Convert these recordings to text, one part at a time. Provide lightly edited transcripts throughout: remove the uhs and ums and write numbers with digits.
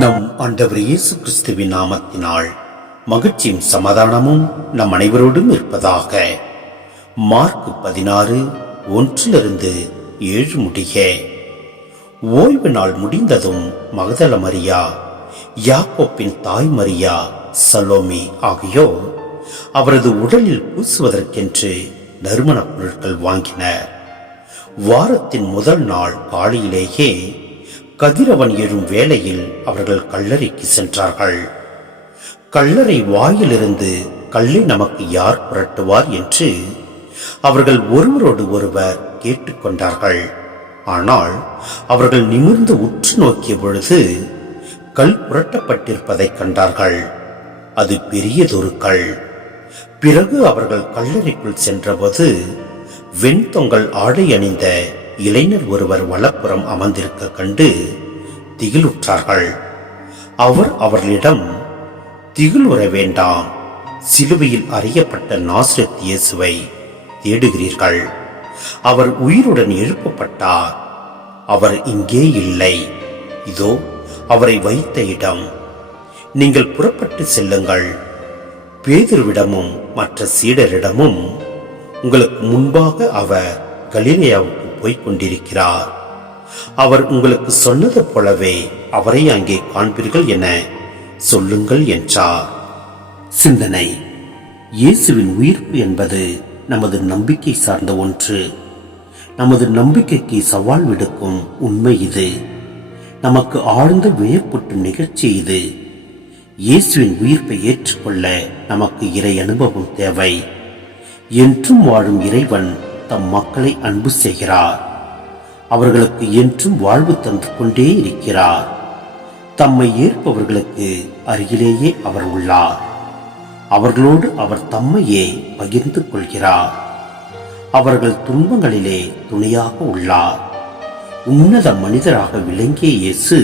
நம் ஆண்டவர் இயேசு கிறிஸ்துவின் நாமத்தினால் மகிழ்ச்சியும் சமாதானமும் நம் அனைவரோடும் இருப்பதாக. மார்க் 16:1-7 முடிய. ஓய்வு நாள் முடிந்ததும் மகதல மரியா, யாக்கோப்பின் தாய் மரியா, சலோமி ஆகியோர் அவரது உடலில் பூசுவதற்கென்று நறுமணப் பொருட்கள் வாங்கினர். வாரத்தின் முதல் நாள் காலையிலேயே கதிரவன் எழும் வேளையில் அவர்கள் கல்லறைக்கு சென்றார்கள். கல்லறை வாயிலிருந்து கல்லை நமக்கு யார் புரட்டுவார் என்று அவர்கள் ஒருவரோடு ஒருவர் கேட்டுக்கொண்டார்கள். ஆனால் அவர்கள் நிமிர்ந்து உற்று நோக்கிய பொழுது கல் புரட்டப்பட்டிருப்பதை கண்டார்கள். அது பெரியதொரு கல். பிறகு அவர்கள் கல்லறைக்குள் சென்றபோது வெண்தொங்கல் ஆடை அணிந்த இளைஞர் ஒருவர் வலப்புறம் அமர்ந்திருக்க கண்டு திகிலுற்றார்கள். அவர் அவர்களிடம், திகிலுற வேண்டாம், சிலுவையில் அறையப்பட்ட நாசரேத் இயேசுவை தேடுகிறீர்கள். அவர் உயிருடன் எழுப்பப்பட்டார். அவர் இங்கே இல்லை. இதோ அவரை வைத்த இடம். நீங்கள் புறப்பட்டு செல்லுங்கள். பேதுருவிடமும் மற்ற சீடரிடமும், உங்களுக்கு முன்பாக அவர் கலிலேயாவுக்கு போய்க் கொண்டிருக்கிறார். அவர் உங்களுக்கு சொன்னது போலவே அவரை அங்கே காண்பீர்கள் என சொல்லுங்கள் என்றார். சிந்தனை: இயேசுவின் உயிர்ப்பு என்பது நமது நம்பிக்கை சார்ந்த ஒன்று. நமது நம்பிக்கைக்கு சவால் விடுக்கும் உண்மை இது. நமக்கு ஆழ்ந்த வியப்பூட்டும் நிகழ்ச்சி இது. இயேசுவின் உயிர்ப்பை ஏற்றுக்கொள்ள நமக்கு இறை அனுபவம் தேவை. என்றும் வாழும் இறைவன் தம் மக்களை அன்பு செய்கிறார். அவர்களுக்கு என்றும் வாழ்வு தந்து கொண்டே இருக்கிறார். தம்மை ஏற்பவர்களுக்கு அருகிலேயே அவர் உள்ளார். அவர்களோடு அவர் தம்மையே பகிர்ந்து கொள்கிறார். அவர்கள் துன்பங்களிலே துணையாக உள்ளார். உன்னத மனிதராக விளங்கிய இயேசு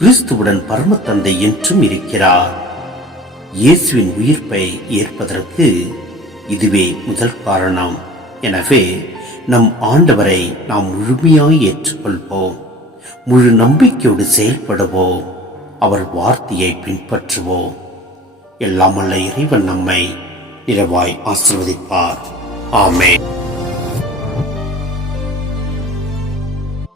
கிறிஸ்துவுடன் பரம தந்தை என்றும் இருக்கிறார். இயேசுவின் உயிர்ப்பை ஏற்பதற்கு இதுவே முதல் காரணம். எனவே நம் ஆண்டவரை நாம் முழுமையாய் ஏற்றுக்கொள்வோம். முழு நம்பிக்கையோடு செயல்படுவோம். அவர் வார்த்தையை பின்பற்றுவோம். எல்லாம் வல்ல இறைவன் நம்மை நிறைவாய் ஆசீர்வதிப்பார். ஆமென்.